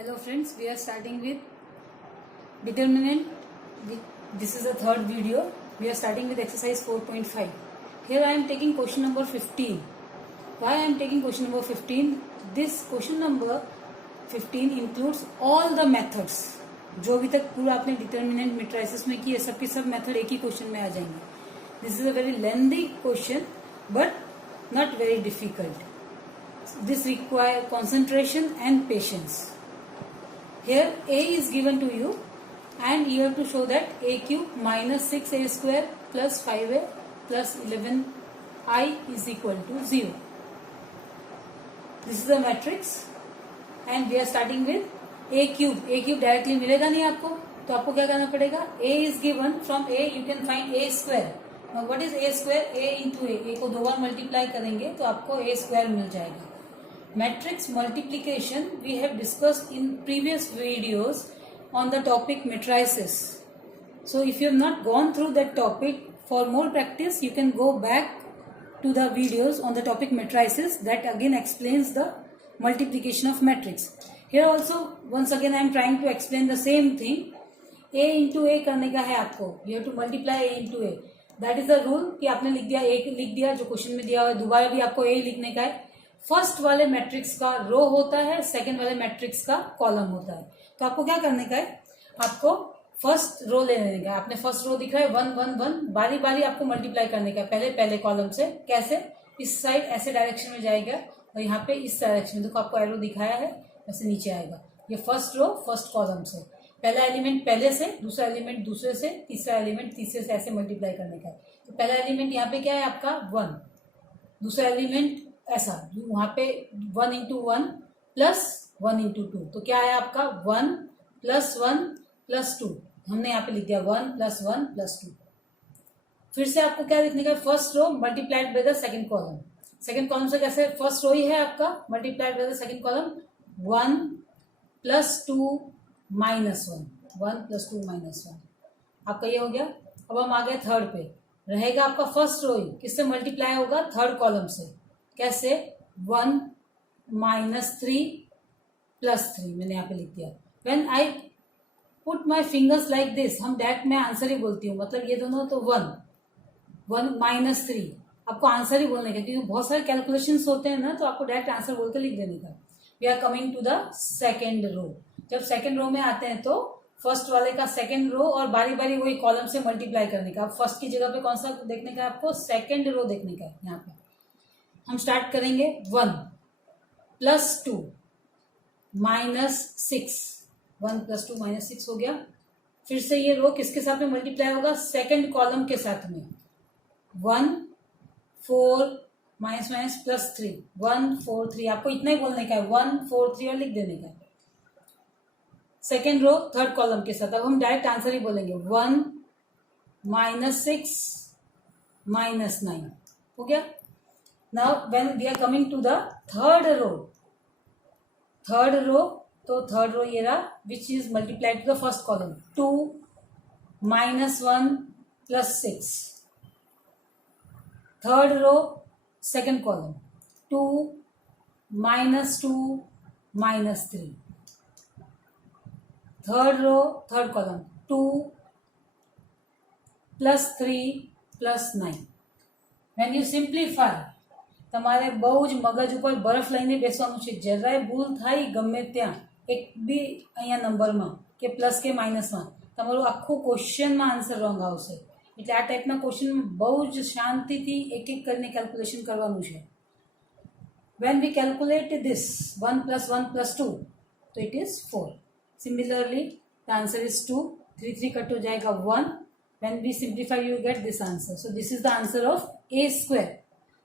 Hello friends, we are starting with determinant. This is the third video. We are starting with exercise 4.5. Here I am taking question number 15. Why I am taking question number 15? This question number 15 includes all the methods. जो अभी तक पूरा आपने determinant matrices में किए सबके सब method एक ही क्वेश्चन में आ जाएंगे. This is a very lengthy question but not very difficult. This require concentration and patience. Here a is given to you and you have to show that a cube minus 6a square plus 5a plus 11i is equal to 0. This is the matrix and we are starting with a cube. A cube directly मिलेगा नहीं आपको, तो आपको क्या करना पड़ेगा? a is given, from a you can find a square. Now what is a square? a into a को दो बार मल्टीप्लाई करेंगे तो आपको a square मिल जाएगा. Matrix multiplication we have discussed in previous videos on the topic matrices. So if you have not gone through that topic, for more practice you can go back to the videos on the topic matrices that again explains the multiplication of matrix. Here also once again I am trying to explain the same thing. a into a करने का है आपको. You have to multiply a into a. That is the rule कि आपने लिख दिया a लिख दिया जो क्वेश्चन में दिया हुआ है, दोबारा भी आपको a लिखने का है. फर्स्ट वाले मैट्रिक्स का रो होता है, सेकंड वाले मैट्रिक्स का कॉलम होता है. तो आपको क्या करने का है? आपको फर्स्ट रो ले लेने का है. आपने फर्स्ट रो दिख रहा है 1 1 1, बारी बारी आपको मल्टीप्लाई करने का है. पहले कॉलम से. कैसे? इस साइड ऐसे डायरेक्शन में जाएगा और यहाँ पे इस डायरेक्शन में देखो आपको एरो दिखाया है, ऐसे नीचे आएगा. ये फर्स्ट रो फर्स्ट कॉलम से. पहला एलिमेंट पहले से, दूसरा एलिमेंट दूसरे से, तीसरा एलिमेंट तीसरे से, ऐसे मल्टीप्लाई करने का है. तो पहला एलिमेंट यहाँ पे क्या है आपका 1, दूसरा एलिमेंट ऐसा वहां पे 1 इंटू 1 प्लस 1 इंटू 2. तो क्या है आपका 1 प्लस 1 प्लस 2. हमने यहाँ पे लिख दिया 1 प्लस 1 प्लस 2. फिर से आपको क्या लिखने का? First row multiplied by the second column. Second column से कैसे? फर्स्ट रो ही है आपका multiplied by the second column. 1 plus 2 minus 1, 1 plus 2 minus 1. आपका ये हो गया. अब हम आ गए थर्ड पे. रहेगा आपका फर्स्ट रो ही किससे मल्टीप्लाई होगा? थर्ड कॉलम से. कैसे? 1 माइनस 3 प्लस 3 मैंने यहाँ पे लिख दिया. When I put my fingers like this, हम डायरेक्ट मैं आंसर ही बोलती हूँ, मतलब ये दोनों तो 1 माइनस 3 आपको आंसर ही बोलने का, क्योंकि बहुत सारे कैलकुलेशंस होते हैं ना, तो आपको डायरेक्ट आंसर बोल के लिख देने का. We are coming to the second row. जब सेकेंड रो में आते हैं तो फर्स्ट वाले का सेकेंड रो और बारी बारी वही कॉलम से मल्टीप्लाई करने का. फर्स्ट की जगह पे कौन सा देखने का? आपको सेकेंड रो देखने का है. यहाँ पे हम स्टार्ट करेंगे 1 प्लस 2 माइनस 6. 1 प्लस 2 माइनस 6 हो गया. फिर से ये रो किसके साथ में मल्टीप्लाई होगा? सेकंड कॉलम के साथ में. 1 4 माइनस माइनस प्लस 3, 1 4 3. आपको इतना ही बोलने का है, 1 4 3 और लिख देने का है. सेकेंड रो थर्ड कॉलम के साथ. अब हम डायरेक्ट आंसर ही बोलेंगे 1 माइनस 6 माइनस 9. हो गया. Now when we are coming to the third row, तो third row ये रहा, which is multiplied to the first column. 2 minus 1 plus 6. Third row second column. 2 minus 2 minus 3. Third row third column. 2 plus 3 plus 9. When you simplify, તમારે બહુ જ મગજ ઉપર બરફ લઈને બેસવાનું છે. જરાય ભૂલ થાય ગમે ત્યાં એક બી અહીંયા નંબરમાં કે પ્લસ કે માઇનસમાં, તમારું આખું ક્વેશ્ચનમાં આન્સર રોંગ આવશે. એટલે આ ટાઈપના ક્વેશ્ચનમાં બહુ જ શાંતિથી એક એક કરીને કેલ્ક્યુલેશન કરવાનું છે. When we calculate this 1 plus 1 plus 2 તો it is 4. Similarly the answer is 2. 3 3 cut हो जाएगा 1. When we simplify you get this answer. So this is the answer of a square.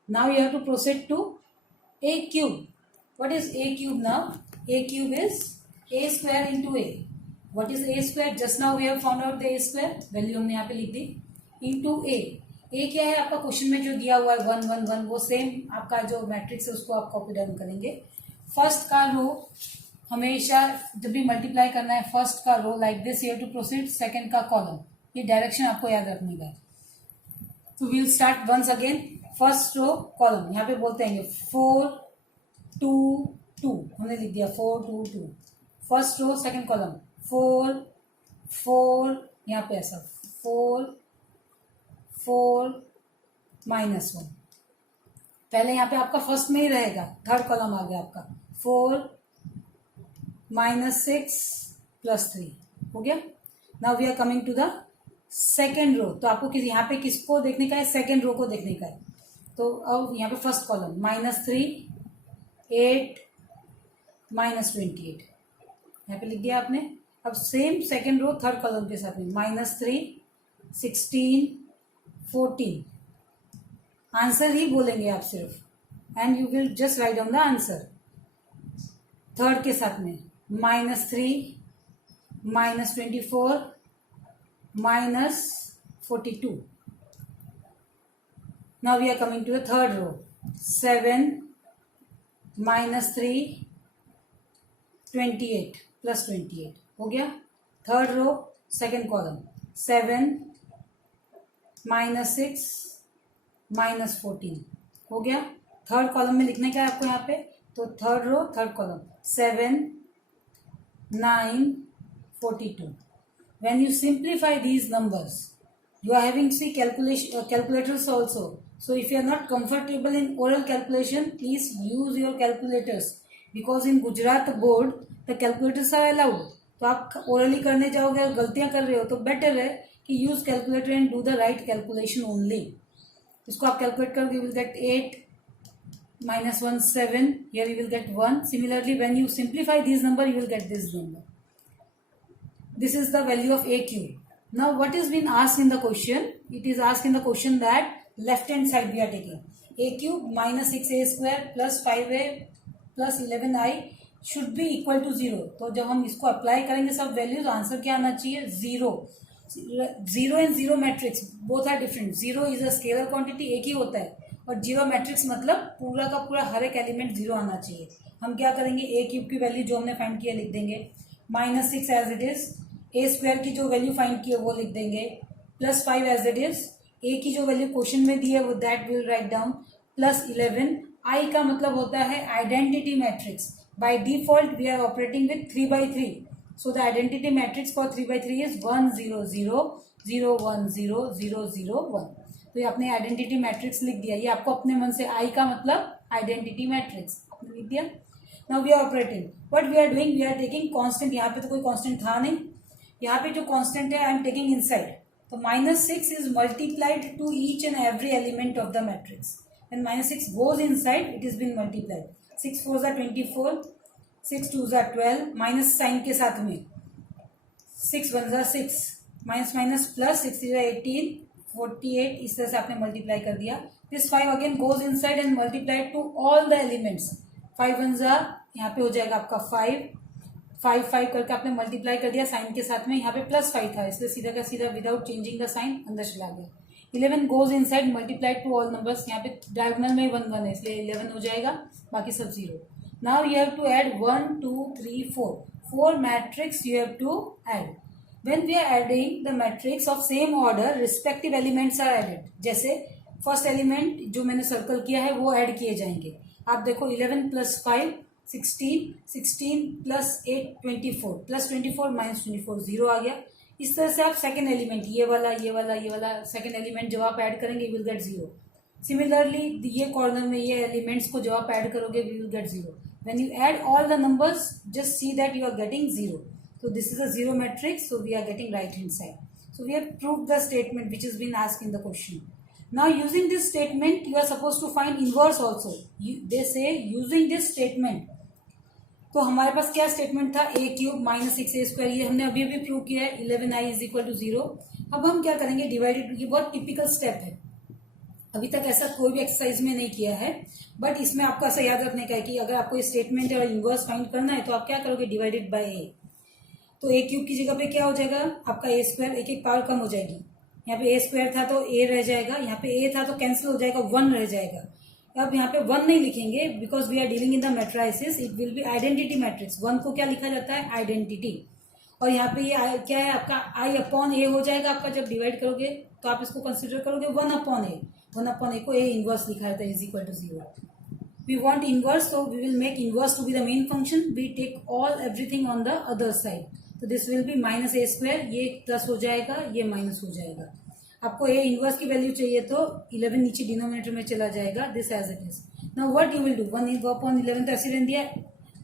Now you have to proceed to a cube. What is a cube now? A cube is a square into a. What is a square? Just now we have found out the a square. Value हमने यहाँ पे लिख दी. Into a. a क्या है आपका question में जो दिया हुआ है 1 1 1, वो सेम आपका जो मैट्रिक्स है उसको आप कॉपी डाउन करेंगे. फर्स्ट का रो हमेशा जब भी मल्टीप्लाई करना है, फर्स्ट का row like this, you have to proceed. Second का कॉलम. ये डायरेक्शन आपको याद रखने का. तो we will start once again. First row column यहाँ पे बोलते हैं 4 2 2, हमने लिख दिया 4 2 2. फर्स्ट रो सेकंड कॉलम 4 4, यहाँ पे ऐसा 4 4 -1, पहले यहाँ पे आपका फर्स्ट में ही रहेगा, थर्ड कॉलम आ गया आपका 4 -6 +3 हो गया। Now we are coming to the second row, तो आपको यहाँ पे किसको देखने का है, सेकेंड रो को देखने का है। तो अब यहाँ पे फर्स्ट कॉलम -3 8 -28 यहाँ पे लिख दिया आपने। अब same second row third column के साथ में -3 16 14, आंसर ही बोलेंगे आप सिर्फ, and you will just right down the answer. Third के साथ में -3 -24 -42। Now we are coming to the third row, 7 -3 28 +28 हो गया। थर्ड रो सेकेंड कॉलम 7 -6 -14 हो गया। थर्ड कॉलम में लिखने का है आपको यहाँ पे, तो third row third column 7 9 42। When you simplify these numbers, you are having calculators also. So if you are not comfortable in oral calculation, please use your calculators, because in Gujarat board the calculators are allowed. तो आप orally करने जाओगे और गलतियां कर रहे हो तो बेटर है कि use calculator and do the right calculation only. इसको आप कैलकुलेट करोगे, you will get 8 -1 7, here you will get 1. Similarly, when you simplify these number, you will get this number. This is the value of a cube. Now what is being asked in the question? It is asked in the question that left hand side we are taking a cube -6a square plus 5a plus 11i should be equal to 0. तो जब हम इसको apply करेंगे सब values, answer क्या आना चाहिए, 0. 0 and 0 matrix both are different. 0 is a scalar quantity, एक ही होता है, और 0 मैट्रिक्स मतलब पूरा का पूरा हर एक एलिमेंट 0 आना चाहिए. हम क्या करेंगे, ए क्यूब की वैल्यू जो हमने फाइंड किया लिख देंगे, -6 as it is, A square की जो वैल्यू फाइंड की है वो लिख देंगे, +5 एज इट इज, ए की जो वैल्यू क्वेश्चन में दी है वो that will write down, +11. I का मतलब होता है identity matrix. By default we are operating with 3/3, so the identity matrix for 3/3 is 1 0 0 0 1 0 0 0 1. तो ये आपने आइडेंटिटी मैट्रिक्स लिख दिया, ये आपको अपने मन से आई का मतलब आइडेंटिटी मैट्रिक्स आपने लिख दिया. Now we are operating, what we are doing, we are taking constant. यहाँ पे तो कोई कांस्टेंट था नहीं, यहाँ पे जो कांस्टेंट है आई एम टेकिंग इनसाइड. तो -6 is multiplied to each and every element of the matrix. When -6 goes inside, it is been multiplied. 6 4s are 24, 6 2s are 12, minus sign के साथ में 6 1s are 6, minus plus 6 3s are 18, 48. इस तरह से आपने multiply कर दिया. This 5 again goes inside and multiplied to all the elements. 5 1s are, यहाँ पे हो जाएगा आपका 5 5 करके आपने मल्टीप्लाई कर दिया साइन के साथ में. यहाँ पे +5 था इसलिए सीधा का सीधा विदाउट चेंजिंग द साइन अंदर चला गया. 11 goes inside multiplied to all numbers. यहाँ पे डायगोनल में 1 1 है इसलिए 11 हो जाएगा, बाकी सब 0. Now you have to add 1 2 3 4 matrix you have to add. When we are adding the matrix of same order, respective elements are added. जैसे फर्स्ट एलिमेंट जो मैंने सर्कल किया है वो ऐड किए जाएंगे. आप देखो 11 + 5 16, 16 + 8 24, +24 -24 0 आ गया. इस तरह से आप सेकेंड एलिमेंट ये वाला सेकेंड एलिमेंट जब आप ऐड करेंगे विल गेट 0. सिमिलरली ये कॉर्नर में ये एलिमेंट्स को जब आप ऐड करोगे we will get 0. When you add all the numbers just see that you are getting 0. So this is a 0 matrix, so we are getting right hand side. So we have proved the statement which has been asked in the question. Now using this statement you are supposed to find inverse also. They say using this statement. तो हमारे पास क्या statement था, a cube -6a square, ये हमने अभी अभी prove किया है. 11i = 0. अब हम क्या करेंगे, डिवाइडेड. ये बहुत टिपिकल स्टेप है, अभी तक ऐसा कोई भी एक्सरसाइज में नहीं किया है, बट इसमें आपको ऐसा याद रखने का है कि अगर आपको स्टेटमेंट और इनवर्स फाइंड करना है तो आप क्या करोगे, डिवाइडेड बाय a. तो a क्यूब की जगह पे क्या हो जाएगा आपका a स्क्वायर, एक पावर कम हो जाएगी. यहाँ पे a स्क्वायर था तो a रह जाएगा, यहाँ पे a था तो कैंसिल हो जाएगा, 1 रह जाएगा. अब यहाँ पे 1 नहीं लिखेंगे because we are dealing in the matrices, it will be identity matrix. 1 को क्या लिखा जाता है, आइडेंटिटी. और यहाँ पे ये क्या है आपका i/a हो जाएगा आपका. जब डिवाइड करोगे तो आप इसको कंसिडर करोगे 1/a. 1/a को a इनवर्स लिखा जाता है = 0. we want inverse, so we will make inverse to be the main function. We take everything on the other side. तो this will be minus A square, ये plus हो जाएगा, ये minus हो जाएगा. आपको ए इनवर्स की वैल्यू चाहिए तो 11 नीचे डिनोमिनेटर में चला जाएगा. This as it is. Now what you will do, 1/11 तो ऐसे रहने दिया.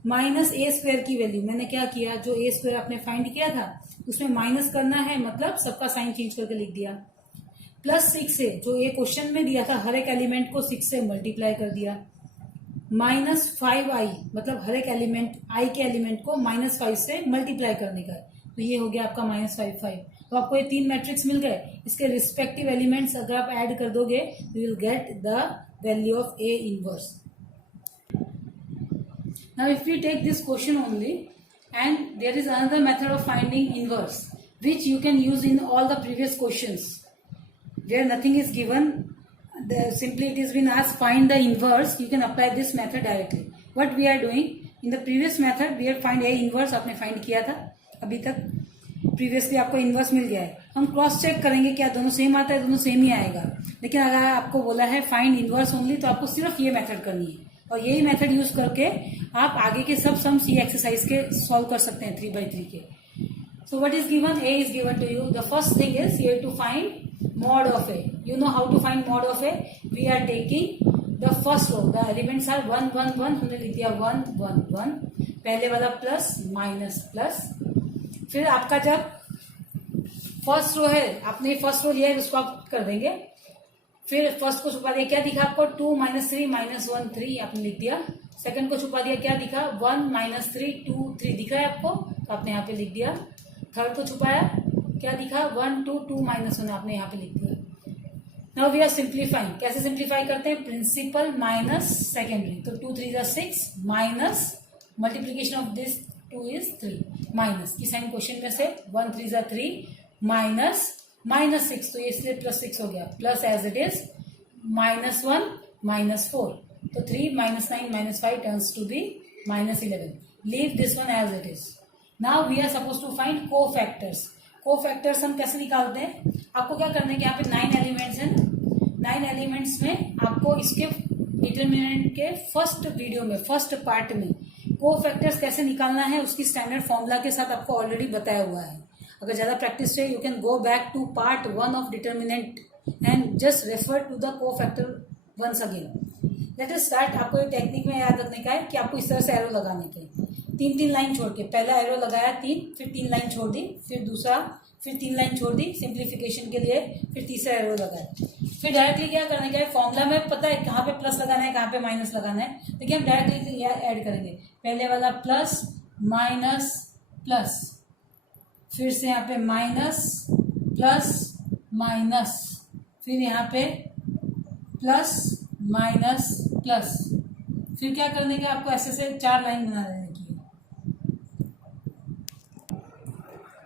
माइनस ए स्क्वायर की वैल्यू मैंने क्या किया, जो ए स्क्वायर आपने फाइंड किया था उसमें माइनस करना है, मतलब सबका साइन चेंज करके लिख दिया. प्लस 6 से, जो ये क्वेश्चन में दिया था, हर एक एलिमेंट को 6 से मल्टीप्लाई कर दिया. -5i, मतलब हर एक एलिमेंट आई के एलिमेंट को -5 से मल्टीप्लाई करने का. तो ये हो गया आपका -5. तो आपको ये 3 मैट्रिक्स मिल गए. इसके रिस्पेक्टिव एलिमेंट्स अगर आप ऐड कर दोगे you will get the value of A inverse. Now if we take this question only and there is another method of finding inverse which you can use in all the previous questions where nothing is given, simply it has been asked find the inverse. You can apply this method directly. What we are doing in the previous method, we have find a inverse, आपने find किया था अभी तक. Previously आपको inverse मिल गया है. हम cross check करेंगे क्या दोनों सेम आता है, दोनों सेम ही आएगा. लेकिन अगर आपको बोला है फाइंड इनवर्स ओनली, तो आपको सिर्फ ये मेथड करनी है, और यही मेथड यूज करके आप आगे के सब सम्स ये एक्सरसाइज के सॉल्व कर सकते हैं 3x3 के. So what is given? A is given to you. The first thing is you have to find mod of A. You know how to find mod of A? We are taking the first row. The elements are 1 1 1. हमने लिख दिया 1 1 1. पहले वाला plus minus plus. फिर आपका जब first row है, आपने फर्स्ट रो लिया है, उसको आप कर देंगे. फिर फर्स्ट को छुपा दिया, क्या दिखा आपको 2 -3 -1 3 आपने लिख दिया. सेकंड को छुपा दिया, क्या दिखा 1 -3 2 3 दिख रहा है आपको, तो आपने यहाँ पे लिख दिया. थर्ड को छुपाया, क्या दिखा 1 2 2 -1 आपने यहाँ पे लिख दिया. Now we are simplifying. कैसे सिंप्लीफाई करते हैं, प्रिंसिपल माइनस सेकेंडरी. तो 2 3 6 minus multiplication of this 2 is 3 minus की साइन क्वेश्चन में से 1 3 3 माइनस -6, तो ये इसलिए +6 हो गया. Plus as it is -1 -4. तो 3 -9 -5 turns to be -11. Leave this one as it is. Now we are suppose to find cofactors. Cofactors हम कैसे निकालते हैं, आपको क्या करना है कि यहाँ पे 9 एलिमेंट्स हैं. 9 एलिमेंट्स में आपको इसके डिटरमिनेंट के फर्स्ट वीडियो में, फर्स्ट पार्ट में कोफैक्टर्स कैसे निकालना है उसकी स्टैंडर्ड फॉर्मूला के साथ आपको ऑलरेडी बताया हुआ है. अगर ज्यादा प्रैक्टिस चाहिए, you can go back to part 1 of determinant and just refer to the cofactor once again. Let us start. आपको ये टेक्निक में याद रखने का है कि आपको इस तरह से एरो लगाने के, 3 लाइन छोड़ के. पहला एरो लगाया 3, फिर 3 लाइन छोड़ दी, फिर दूसरा, फिर 3 लाइन छोड़ दी सिंप्लीफिकेशन के लिए, फिर तीसरा एरो लगाया. फिर डायरेक्टली क्या करने का है, फॉर्मूला में पता है कहाँ पे प्लस लगाना है, कहाँ पे माइनस लगाना है. देखिए हम डायरेक्टली ऐड करेंगे. पहले वाला प्लस माइनस प्लस, फिर से यहाँ पे माइनस प्लस माइनस, फिर यहाँ पे प्लस माइनस प्लस. फिर क्या करने का, आपको ऐसे से 4 लाइन बना देने की.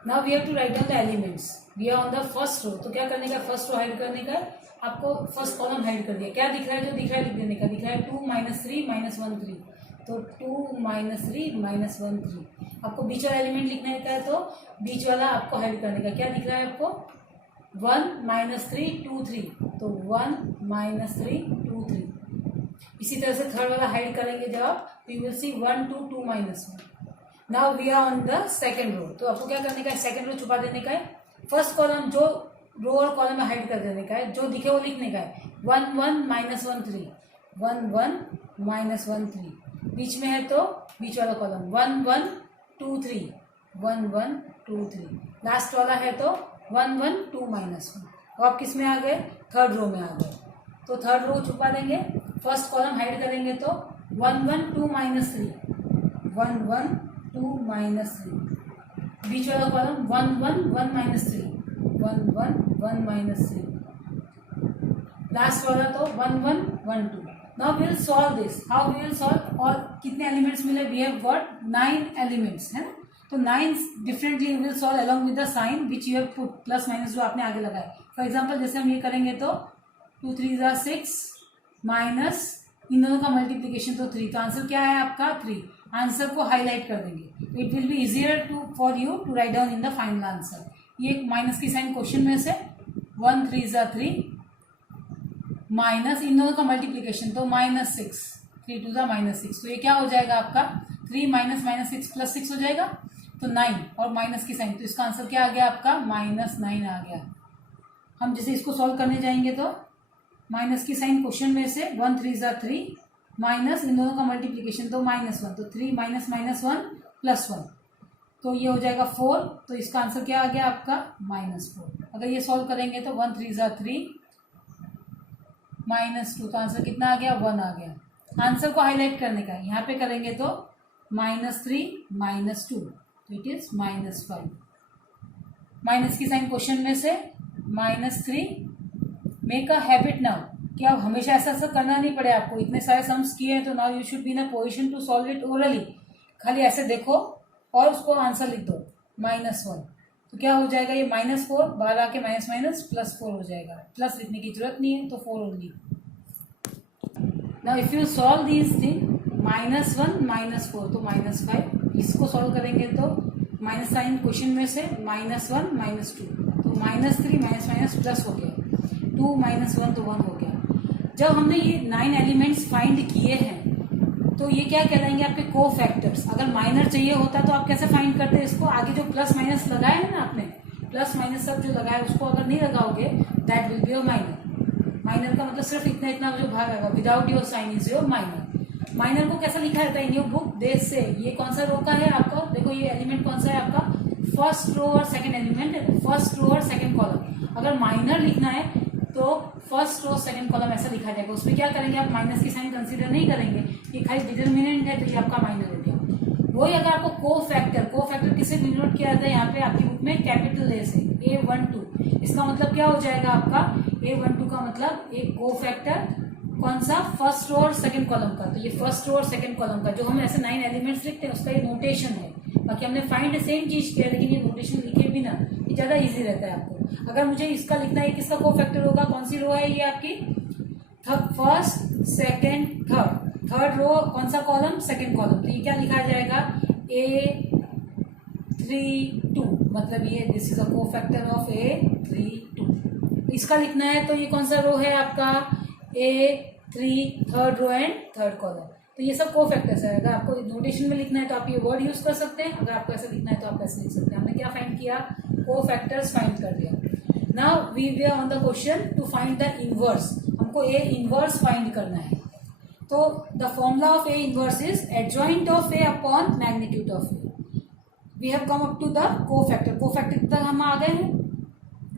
Now we have to write down the elements. We are on the first row. तो क्या करने का, फर्स्ट रो हाइड करने का. आपको फर्स्ट कॉलम हाइड कर दिया. क्या दिख रहा है, जो दिख रहा है लिख देने का. दिख रहा है 2 -3 -1 3. तो 2 -3 -1 3. आपको बीच वाला एलिमेंट लिखने का है, तो बीच वाला आपको हाइड करने का. क्या दिख रहा है आपको 1 -3 2 3. तो 1 -3 2 3. इसी तरह से थर्ड वाला हाइड करेंगे जब आप, तो you will see 1 2 2 -1. Now we are on the second row. तो आपको क्या करने का है, सेकेंड रो छुपा देने का है. फर्स्ट कॉलम, जो रो और कॉलम में हाइड कर देने का है, जो दिखे वो लिखने का है. 1 1 -1 3 1 1 -1 3. बीच में है तो बीच वाला कॉलम 1 1 2 3 1 1 2 3. लास्ट वाला है तो 1 1 2 -1. तो आप किस में आ गए, थर्ड रो में आ गए. तो थर्ड रो छुपा देंगे. फर्स्ट कॉलम हाइड करेंगे तो 1 1 2 -3 1 1 2 -3. बीच वाला कॉलम 1 1 1 -3 1 1 1 -3. लास्ट वाला तो 1 1 1 2. Now we will solve this. How we will solve, और कितने एलिमेंट्स मिले, वी हैव गॉट 9 एलिमेंट्स है ना. तो 9 differently you will solve along with the sign which you have put, plus minus जो आपने आगे लगाया. फॉर एग्जाम्पल जैसे हम ये करेंगे तो 2 3 6 माइनस इन दोनों का मल्टीप्लीकेशन तो 3. तो आंसर क्या है आपका 3. आंसर को हाईलाइट कर देंगे. It will be easier to for you to write down in the final answer. ये माइनस की साइन क्वेश्चन में से 1 3 3 माइनस इन दोनों का मल्टीप्लीकेशन तो -6. 3 टू ज़ा -6, तो ये क्या हो जाएगा आपका 3 माइनस -6 + 6 हो जाएगा, तो 9 और माइनस की साइन, तो इसका आंसर क्या आ गया आपका -9 आ गया। हम जैसे इसको सॉल्व करने जाएंगे तो माइनस की साइन क्वेश्चन में से 1 3 ज़ा 3 माइनस इन दोनों का मल्टीप्लीकेशन तो -1, तो 3 माइनस -1 + 1, तो ये हो जाएगा 4, तो इसका आंसर क्या आ गया आपका -4। अगर ये सॉल्व करेंगे तो 1 3 ज़ा 3 -2, तो आंसर कितना आ गया 1 आ गया। आंसर को हाईलाइट करने का यहाँ पे करेंगे तो -3 -2, तो इट इज -5। माइनस की साइन क्वेश्चन में से -3, मेक अ हैबिट नाउ, कि आप हमेशा ऐसा करना नहीं पड़े आपको, इतने सारे सम्स किए हैं तो now you should be in a position to solve it orally, खाली ऐसे देखो और उसको आंसर लिख दो -1, तो क्या हो जाएगा ये -4, बाहर आके माइनस माइनस +4 हो जाएगा, प्लस लिखने की जरूरत नहीं है तो 4 only. Now if you solve these thing -1 -4 तो -5, इसको सॉल्व करेंगे तो माइनस साइन क्वेश्चन में से -1 -2, तो -3 माइनस माइनस प्लस हो गया, 2 -1 तो 1 हो गया। जब हमने ये 9 एलिमेंट्स फाइंड किए हैं तो ये क्या कहलाएंगे आपके को फैक्टर्स। अगर माइनर चाहिए होता तो आप कैसे फाइंड करते हैं इसको, आगे जो प्लस माइनस लगाए हैं ना आपने, प्लस माइनस सब जो लगाए उसको अगर नहीं लगाओगे that will be your minor. Minor का मतलब सिर्फ इतना इतना जो भाग आएगा, without your sign is your minor. Minor को कैसा लिखा रहता है इन योर बुक, दे से, ये कौन सा रो का है आपका, देखो ये एलिमेंट कौन सा है आपका, फर्स्ट रो और सेकंड एलिमेंट है, फर्स्ट रो और सेकंड कॉलम। अगर माइनर लिखना है तो फर्स्ट रो सेकंड कॉलम ऐसा लिखा जाएगा, उसमें क्या करेंगे आप माइनस की साइन कंसीडर नहीं करेंगे, ये खाली डिटरमिनेंट है तो ये आपका माइनर हो गया। वही अगर आपको को फैक्टर किससे डिनोट किया जाता है यहाँ पे आपकी बुक में कैपिटल ए से, A12, इसका मतलब क्या हो जाएगा आपका A12 का मतलब एक को फैक्टर कौन सा, फर्स्ट रो और सेकंड कॉलम का, तो ये फर्स्ट रो और सेकंड कॉलम का जो हम ऐसे 9 एलिमेंट्स लिखते हैं उसका ये नोटेशन है। बाकी हमने फाइंड सेम चीज किया लेकिन ये नोटेशन लिखे बिना, ये ज्यादा इजी रहता है आपको। अगर मुझे इसका लिखना है किसका को फैक्टर होगा, कौन सी रो है ये आपकी, first second third, third row कौन सा कॉलम, सेकंड कॉलम, तो ये क्या लिखा जाएगा A32, मतलब ये दिस इज अ को फैक्टर ऑफ A32। इसका लिखना है तो ये कौन सा रो है आपका A3, third row and third column, तो ये सब को फैक्टर्स है। अगर आपको नोटेशन में लिखना है तो आप ये वर्ड यूज कर सकते हैं, अगर आपको ऐसा लिखना है तो आप ऐसे लिख सकते हैं। हमने क्या फाइंड किया, को फैक्टर्स फाइंड कर दिया। Now we way on the question to find the inverse, हमको ए इनवर्स फाइंड करना है। तो the formula of A inverse is adjoint of A upon magnitude of A. We have come up to the cofactor तक हम आ गए हैं,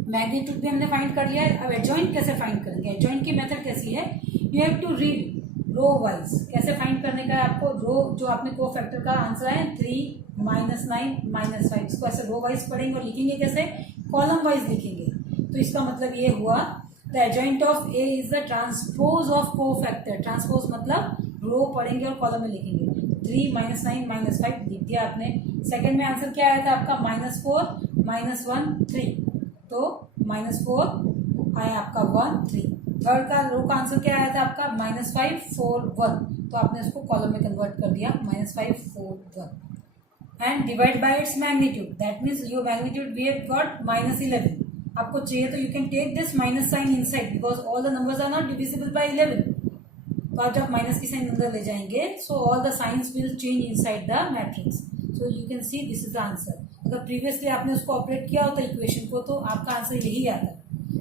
magnitude भी हमने फाइंड कर लिया है। अब एडजॉइंट कैसे फाइंड करेंगे, एडजॉइंट की मेथड कैसी है, you have to read row wise. कैसे फाइंड करने का है आपको, रो जो आपने को फैक्टर का आंसर है 3 -9 -5, इसको ऐसे रो वाइज पढ़ेंगे और लिखेंगे कैसे, कॉलम वाइज लिखेंगे। तो इसका मतलब ये हुआ the adjoint of A is the transpose of को फैक्टर। ट्रांसपोज मतलब रो पढ़ेंगे और कॉलम में लिखेंगे। 3 -9 -5 लिख दिया आपने। सेकंड में आंसर क्या आया था आपका -4 -1 3, तो -4 आया आपका 1 3। थर्ड का रो का आंसर क्या आया था आपका -5 4 1, तो आपने उसको कॉलम में कन्वर्ट कर दिया -5 4 1 and divide by its magnitude, that means your magnitude we have got -11। आपको चाहिए तो you can take this minus sign inside because all the numbers are not divisible by 11। तो आप जब माइनस की साइन अंदर ले जाएंगे so all the science will change inside the matrix, so you can see this is the answer. अगर previously आपने उसको ऑपरेट किया होता इक्वेशन को तो आपका आंसर यही आता।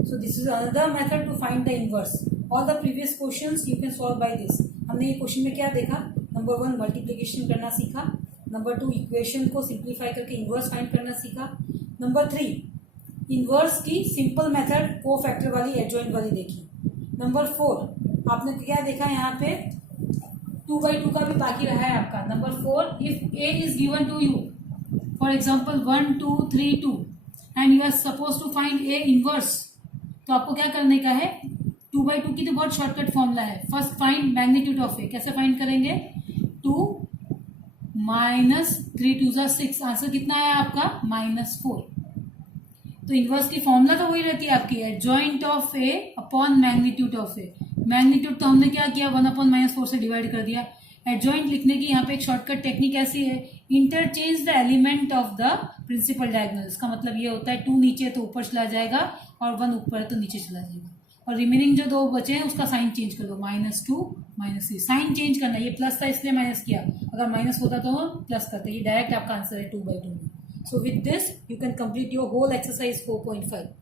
So this is another method to find the inverse. All the previous questions you can solve by this. हमने ये क्वेश्चन में क्या देखा, नंबर 1 मल्टीप्लीकेशन करना सीखा, नंबर 2 इक्वेशन को सिंप्लीफाई करके इनवर्स फाइंड करना सीखा, नंबर 3 इनवर्स की सिंपल मेथड को फैक्टर वाली एडजॉइंट वाली देखी, नंबर 4 आपने क्या देखा यहाँ पे 2/2 का भी बाकी रहा है आपका। Number 4 if a is given to you for example 1 2 3 2 and you are suppose to find a inverse, तो आपको क्या करने का है, 2/2 की तो बहुत शॉर्टकट फॉर्मूला है। फर्स्ट फाइंड मैग्नीट्यूड ऑफ ए, कैसे फाइंड करेंगे, 2 -3 2 6, आंसर कितना है आपका -4। तो इनवर्स की फॉर्मूला तो वही रहती है आपकी, adjoint of A upon magnitude of A. Magnitude तो हमने क्या किया 1/-4 से डिवाइड कर दिया। एडजॉइंट लिखने की यहाँ पे एक शॉर्टकट टेक्निक ऐसी है, interchange the element of the principal diagonal. इसका मतलब ये होता है 2 नीचे तो ऊपर चला जाएगा और 1 ऊपर है तो नीचे चला जाएगा। और रिमेनिंग जो 2 बचे हैं उसका साइन चेंज कर दो, -2 -3। साइन चेंज करना, ये प्लस था इसलिए माइनस किया, अगर माइनस होता तो प्लस करते। ये डायरेक्ट आपका आंसर है 2/2 में। So with this you can complete your whole exercise 4.5।